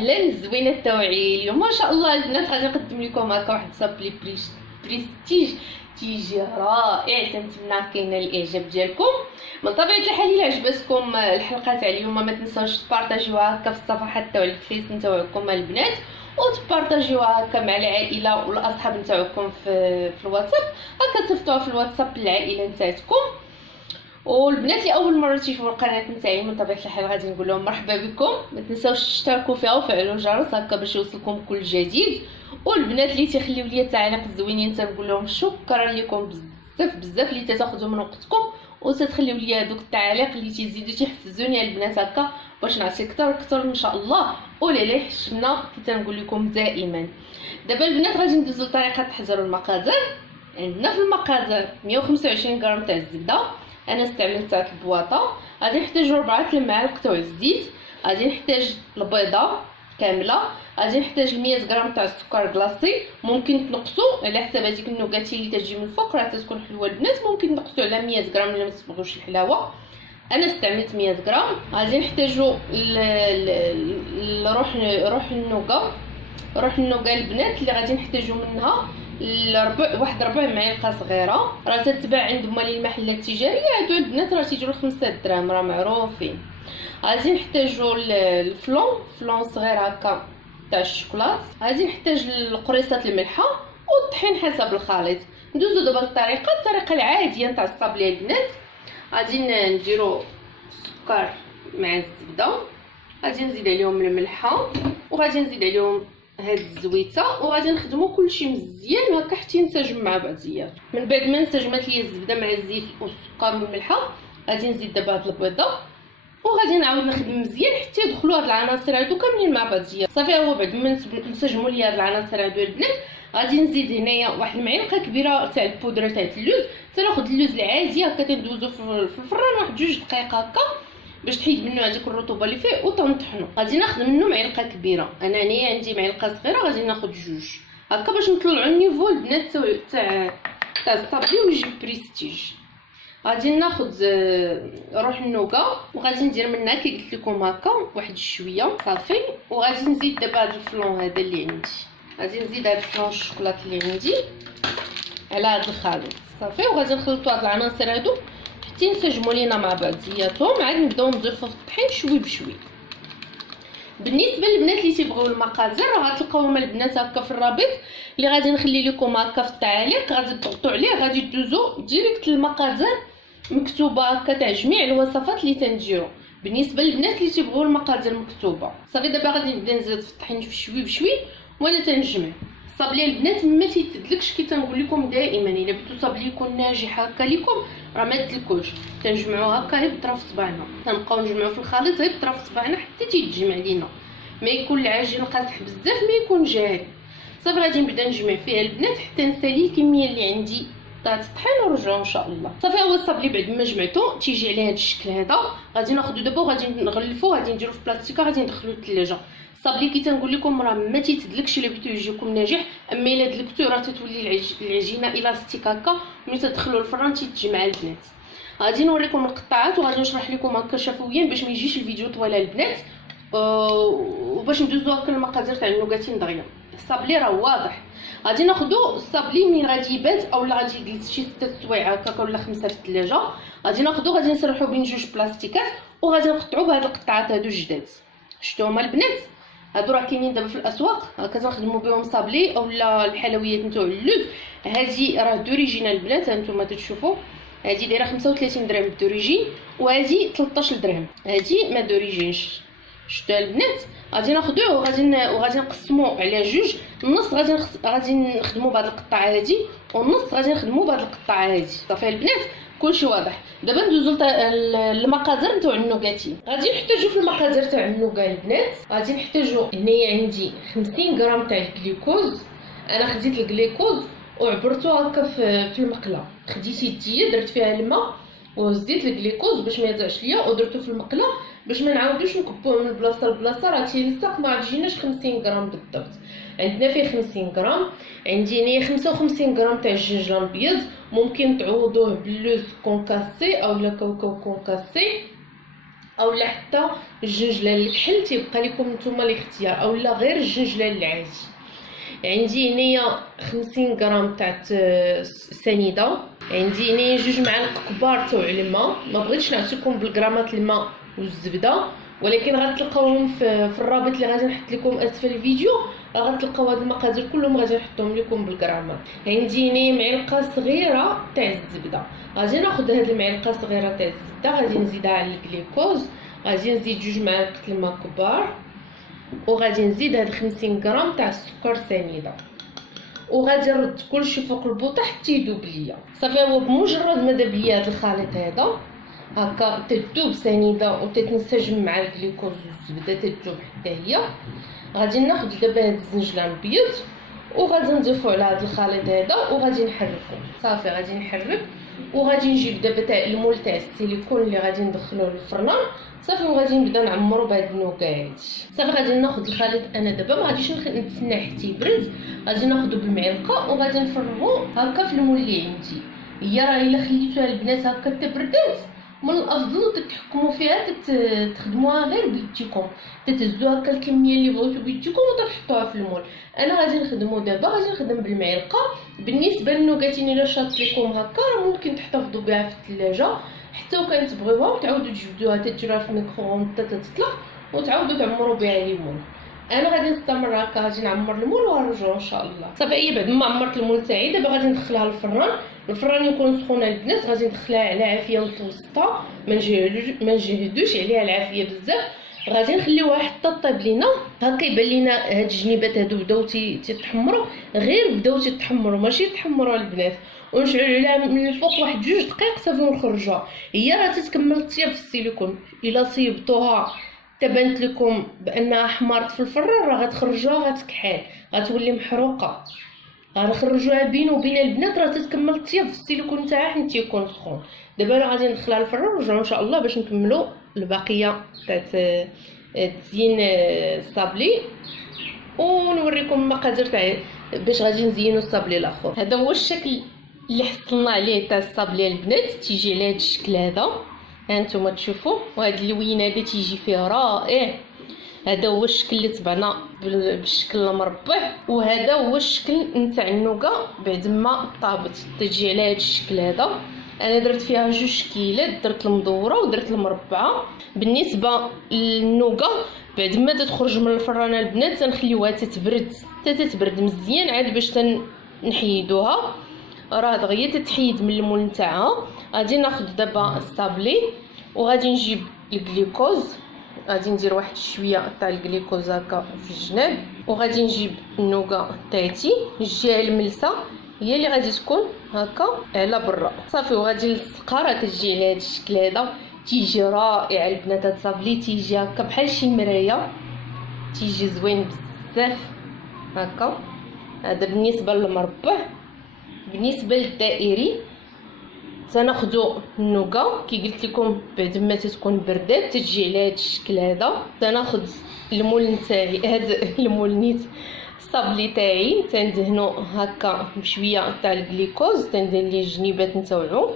وسهلا الزوينه التوعيه. اليوم ما شاء الله البنات غادي نقدم لكم هكا واحد صابلي بريستيج تيجي رائع. تنتمنى كاين الاعجاب ديالكم. من طبيعه الحال الا عجبتكم الحلقه تاع اليوم ما تنساوش تبارطاجيوها هكا في الصفحات تاع الفيس نتاعكم البنات، وتبارطاجيوها هكا مع العائله والاصحاب نتاعكم في الواتساب. هكا صيفطوها في الواتساب للعائله نتاعكم. والبنات اللي اول مره تشوفوا القناه نتاعي من طبيعه الحال غادي نقول لهم مرحبا بكم. ما تنساوش تشتركوا فيها وفعلوا الجرس هكا باش يوصلكم كل جديد. والبنات اللي تيخليو لي التعاليق الزوينين تنقول لهم شكرا لكم بزاف اللي تاخذوا من وقتكم وتتخليو لي هذوك التعاليق اللي تيزيدوا تيحفزوني البنات هكا باش نعطي اكثر ان شاء الله. ولله حشمنا كي تنقول لكم دائما. دابا البنات غادي ندوزو لطريقه تحضير المقادير. عندنا في المقادير 125 غرام تاع الزبده، انا استعملت تاع البواطه. غادي نحتاجو 4 المعالق تاع الزيت، غادي نحتاج البيضه كامله، غادي نحتاج 100 غرام تاع السكر كلاصي. ممكن تنقصوا على حسب هذيك النوغاتي اللي تجي من الفوق راه تكون حلوه البنات، ممكن تنقصوا على 100 غرام الا ما تبغوش الحلاوه. انا استعملت 100 غرام. غادي نحتاجو روح النوغا البنات اللي غادي نحتاجو منها واحد ربع معلقه صغيره، راه تتباع عند مالي المحلات التجاريه. هادو البنات راه تيجيو 5 دراهم راه معروفين. غادي نحتاجو الفلون صغير هكا تاع الشوكولات. غادي نحتاج القريصات الملحه والطحين حسب الخليط. ندوزو دابا الطريقه العاديه نتاع الصابلي البنات. غادي نديرو السكر مع الزبده، غادي نزيد عليهم الملحه وغادي نزيد عليهم هاد الزويته، وغادي نخدموا كلشي مزيان هكا حتى ينسجم مع بعضياته. من بعد ما انسجمت لي الزبده مع الزيت والسكر والملحه غادي نزيد دابا هاد البيضه وغادي نعاود نخدم مزيان حتى يدخلوا هاد العناصر هادو كاملين مع بعضياتهم. صافي هو بعد ما نسجموا لي هاد العناصر هادو البنات غادي نزيد هنايا واحد المعلقه كبيره تاع البودره تاع اللوز. تناخذ اللوز العادي هكا تندوزو في الفران واحد 2 دقائق هكا باش تحيد منه هذيك الرطوبه اللي فيه وتنطحنو. غادي ناخذ منه معلقه كبيره، انا هنايا عندي معلقه صغيره غادي ناخذ 2 هكا باش نطلعوا النيفو البنات تاع الصابلي ويجي بريستيج. غادي ناخذ روح النوغا وغادي ندير منها كي قلت لكم هكا واحد شويه صافي. وغادي نزيد دابا هذا الفلون هذا اللي عندي، غادي نزيد هذا الفلون الشوكولات اللي عندي على هذا الخليط صافي. وغادي نخلطوا هاد العناصر هادو حتى ينسجموا لينا مع بعضياتهم. عاد نبداو نضيفوا في الطحين شوي بشوي. بالنسبه للبنات اللي تيبغيو المقادير راه غتلقاوهم البنات هكا في الرابط اللي غادي نخلي لكم هكا في التعاليق، غادي تضغطوا عليه غادي تدوزوا ديريكت المقادير مكتوبه هكا تاع جميع الوصفات اللي تنديروا. بالنسبه للبنات اللي تيبغيو المقادير مكتوبه صافي. دابا غادي نبدا نزيد في الطحين بشوي بشوي وانا تنجمع. الصابلي البنات ما تيتدلكش كي تنقول لكم دائما. الا بغيتو صابلي يكون ناجح هكا لكم راه ما تدلكوش. تنجمعوه هكا غير بطرف صباعنا، تنبقاو نجمعوه في الخليط غير بطرف صباعنا حتى تيتجمع لينا. ما يكون العجين قاصح بزاف ما يكون جاهز. صافي غادي نبدا نجمع فيها البنات حتى نسالي الكميه اللي عندي تاع الطحين ونرجعوا ان شاء الله. صافي هو الصابلي بعد ما جمعته تيجي على هذا الشكل هذا. غادي ناخذو دابا وغادي نغلفوه، غادي نديرو في بلاستيكه غادي ندخلوه للثلاجه. الصابلي كي تنقول لكم راه ما تيتدلكش الا بغيتو يجيكم ناجح، اما الا دلكتو راه تتولي العجينه الاستيك هكا ملي تدخلوا الفران تيتجمع البنات. غادي نوريكم القطاعات وغادي نشرح لكم هكا شفويا باش ما يجيش الفيديو طويل البنات، وباش ندوزو هكا المقادير تاع النوغاتين دغيا. الصابلي راه واضح. غادي ناخذوا الصابلي من غادي يبات اولا غادي يجلس شي 6 سوايع هكا ولا 5 في الثلاجه. غادي ناخذوا غادي نسرحوا بين 2 بلاستيكات وغادي نقطعوا بهاد القطعات هادو جداد. شفتوهما البنات هادو راه كاينين دابا في الاسواق هكا تنخدموا بهم صابلي اولا الحلويات نتاع اللوز. هادي راه دوريجينال البنات هانتوما تشوفوا هادي دايره 35 درهم دوريجين وهادي 13 درهم. هادي ما دوريجينش. شفتوا البنات غادي ناخذوه وغادي نقسموه على 2. النص غادي نخدموا بهاد القطعه هادي والنص غادي نخدموا بهاد القطعه هادي. صافي البنات كلشي واضح. دابا ندوزو المقادير نتاع النوغاتي. غادي نحتاجو في المقادير تاع النوغا البنات غادي نحتاجو هنايا عندي 50 غرام تاع الجلوكوز. انا خديت الجلوكوز وعبرته هكا في المقله. خديت يديا درت فيها الماء وزيت الجلوكوز باش ما يطيعش ليا ودرته في المقله باش ما نعاودوش نكبوه من بلاصه لبلاصه راه تيلصق ما تجيناش 50 غرام بالضبط. عندنا فيه 50 غرام. عندي هنايا 55 غرام تاع الجنجل الابيض، ممكن تعوضوه باللوز كونكاسي اولا كاوكاو كونكاسي اولا حتى الجنجلان الكحل تيبقى لكم نتوما الاختيار، اولا غير الجنجلان العادي. عندي هنايا 50 غرام تاع سنيده، عندي هنايا 2 معالق كبار تاع الماء. ما بغيتش نعطيكم بالغرامات الماء والزبده، ولكن غتلقاوهم في الرابط اللي غادي نحط لكم اسفل الفيديو، غتلقاو هاد المقادير كلهم غادي نحطهم لكم بالغرامات. عندي هنايا معلقه صغيره تاع الزبده، غادي ناخذ هاد المعلقه الصغيره تاع الزبده غادي نزيدها على الجليكوز، غادي نزيد 2 معالق الماء كبار، وغادي نزيد هاد 50 غرام تاع السكر سنيده، وغادي نرد كلشي فوق البوطه حتى يذوب ليا. صافي هو بمجرد ما داب ليا هاد الخليط هذا هكا تذوب سنيده وتتنسجم مع الجليكوز والزبده تذوب حتى هي، غادي ناخذ دابا هاد الزنجلان الابيض وغادي نضيفو على هاد الخليط هذا وغادي نحركو. صافي غادي نحرك وغادي نجيب دابا تاع المول تاع السيليكون اللي غادي ندخلوه للفران. صافي وغادي نبدا نعمرو بهاد النوكا هادي. صافي غادي ناخذ الخليط انا دابا ما غاديش نتسنى حتى يبرد، غادي ناخذو بالمعلقه وغادي نفرغو هكا في المول اللي عندي. هي راه الا خليتوها البنات هكا تبردات من الافضل تتحكموا فيها، تخدموها غير بيديكم، تتهزوا هكا الكميه اللي بغيتو بيديكم وتحطوها في المول. انا غادي نخدمو دابا، غادي نخدم بالمعلقه. بالنسبه للنوكاتين الا شاط لكم هكا ممكن تحتفظوا بها في الثلاجه حتى وكان تبغيوها وتعاودوا تجبدوها تديروها في الميكرووند حتى تطلع وتعاودوا تعمروا بها ليمون. انا غادي نستمر هكا، غادي نعمر المول وغنرجعوا ان شاء الله. صافي هي بعد ما عمرت المول تاعي دابا غادي ندخلها للفران. الفران يكون سخون البنات، غادي ندخلها على عافيه متوسطه، ما نجهدوش عليها العافيه بزاف. غادي نخليوها حتى طيب لينا هكا يبان لينا هاد الجنيبات هادو بداو تيتحمروا، غير بداو تيتحمروا ماشي يتحمروا البنات، ونشعلوا عليها من الفوق واحد 2 دقائق صافي ونخرجوها. هي راه تتكمل الطياب في السيليكون، الا طيبتوها تبانت لكم بانها حمرت في الفران راه غتخرجوها غتكحل، غتولي محروقه. غنخرجوها بينه وبين البنات راه تتكمل الطياب في السيليكون تاعها حيت يكون سخون. دابا انا غادي ندخلها للفران ونرجعوا ان شاء الله باش نكملوا البقيه تاع تزيين الصابلي، ونوريكم المقادير تاع باش غادي نزينوا الصابلي الاخر. هذا هو الشكل اللي حصلنا عليه تاع الصابلي البنات، تيجي على هذا الشكل هذا هانتوما تشوفوا، وهاد اللوين هذا تيجي فيه رائع. هذا هو الشكل اللي طبعنا بالشكل المربع، وهذا هو الشكل نتاع النوكا بعد ما طابت تجي على هذا الشكل هذا. انا درت فيها 2 شكيلات، درت المدوره ودرت المربعه. بالنسبه للنوكا بعد ما تخرج من الفران البنات تنخليوها تتبرد مزيان عاد باش نحيدوها، راه دغيا تتحيد من المول نتاعها. غادي ناخذ دابا الصابلي وغادي نجيب الجليكوز، غادي ندير واحد شويه تاع الجليكوز هكا في الجناب، وغادي نجيب النوكا تاعتي الجهه الملسه هي اللي غادي تكون هكا على برا. صافي وغادي نلصقها، راه كتجي على هذا الشكل هذا تيجي رائع البنات. هاد الصابلي تيجي هكا بحال شي مرايه، تيجي زوين بزاف هكا. هذا بالنسبه للمربع. بالنسبه للدائري تناخذوا النوكا كي قلت لكم بعد ما تكون بردات تجي على هذا الشكل هذا. تناخذ المول نتاعي، هذا المول نيت الصابلي تاعي تندهنو هكا بشويه تاع الجليكوز، تندهن ليه الجنيبات نتاعو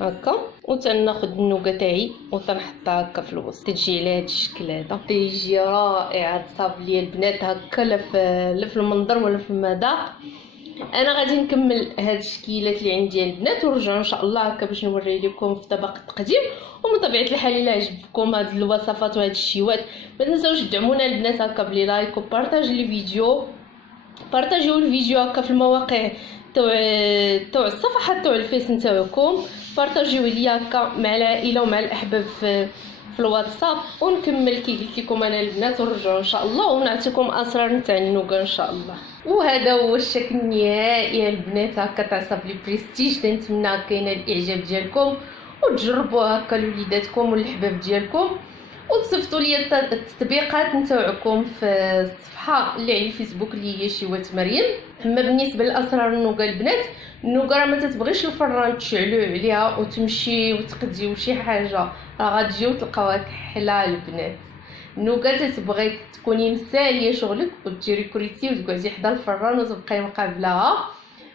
هكا، وتناخذ النوكا تاعي وتنحطها هكا في الوسط تجي على هذا الشكل هذا. تيجي رائع هاد الصابلي البنات هكا لا في المنظر ولا في المذاق. انا غادي نكمل هاد الشكيلات اللي عندي البنات ونرجعوا ان شاء الله هكا باش نوري لكم في طبق التقديم. ومن طبيعه الحال الا عجبكم هاد الوصفات وهاد الشيوات ما تنساوش تدعمونا البنات هكا بلي لايك وبارطاج الفيديو، بارطاجيو الفيديو هكا في المواقع تاع الصفحات تاع الفيس نتاعكم، بارطاجيو ليا هكا مع العائله ومع الاحباب في الواتساب. ونكمل كي قلت لكم انا البنات ونرجعوا ان شاء الله ونعطيكم اسرار نتاع النوكا ان شاء الله. وهذا هو الشكل النهائي البنات هكا تاع صابلي بريستيج. تنتمنى هكا ينال الاعجاب ديالكم وتجربوه هكا لوليداتكم والحباب ديالكم، وتصيفطوا لي التطبيقات نتاعكم في الصفحه اللي على الفيسبوك اللي هي شيوات مريم. اما بالنسبه لاسرار النوكا البنات، النوكا راه ما تتبغيش الفران تشعلوا عليها وتمشي وتقديو شي حاجه، راه غتجيو تلقاوها كحله البنات. النوكا تتبغي تكوني مساليه شغلك وديري كريتي وتقعدي حدا الفران وتبقاي مقابلاها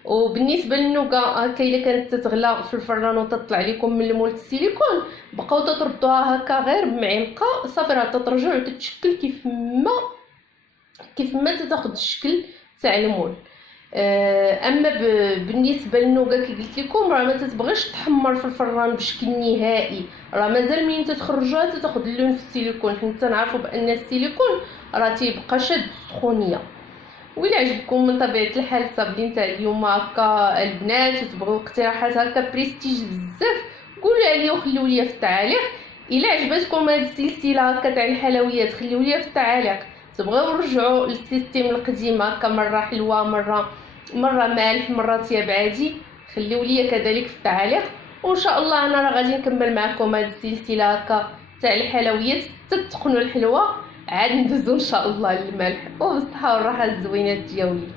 وبالنسبه للنوكا هكا الا كانت تتغلى في الفران وتطلع لكم من المول السيليكون، بقاو تضربوها هكا غير بمعلقه صافي راه تترجع وتتشكل كيف ما تاخذ الشكل تاع المول. اما بالنسبه للنوكا كي قلت لكم راه ما تتبغيش تحمر في الفران بشكل نهائي، راه مازال منين تتخرجوها تاخذ اللون في السيليكون، حيت نعرفوا بان السيليكون راه تيبقى شاد السخونيه. وإلا عجبكم من طبيعه الحال الطابلين تاع اليوم هكا البنات وتبغيو اقتراحات هكا بريستيج بزاف، قولوا لي وخليو لي في التعاليق. الا عجبتكم هذه السلسله هكا تاع الحلويات خليو لي في التعاليق. تبغيو نرجعوا للسيستيم القديم هكا مره حلوه مره مالح مره طياب عادي، خليو لي كذلك في التعاليق. وان شاء الله انا راه غادي نكمل معكم هذه السلسله هكا تاع الحلويات تتقنوا الحلوه، عاد ندوزو ان شاء الله للمالح وبالصحه والراحه الزوينات ديالي.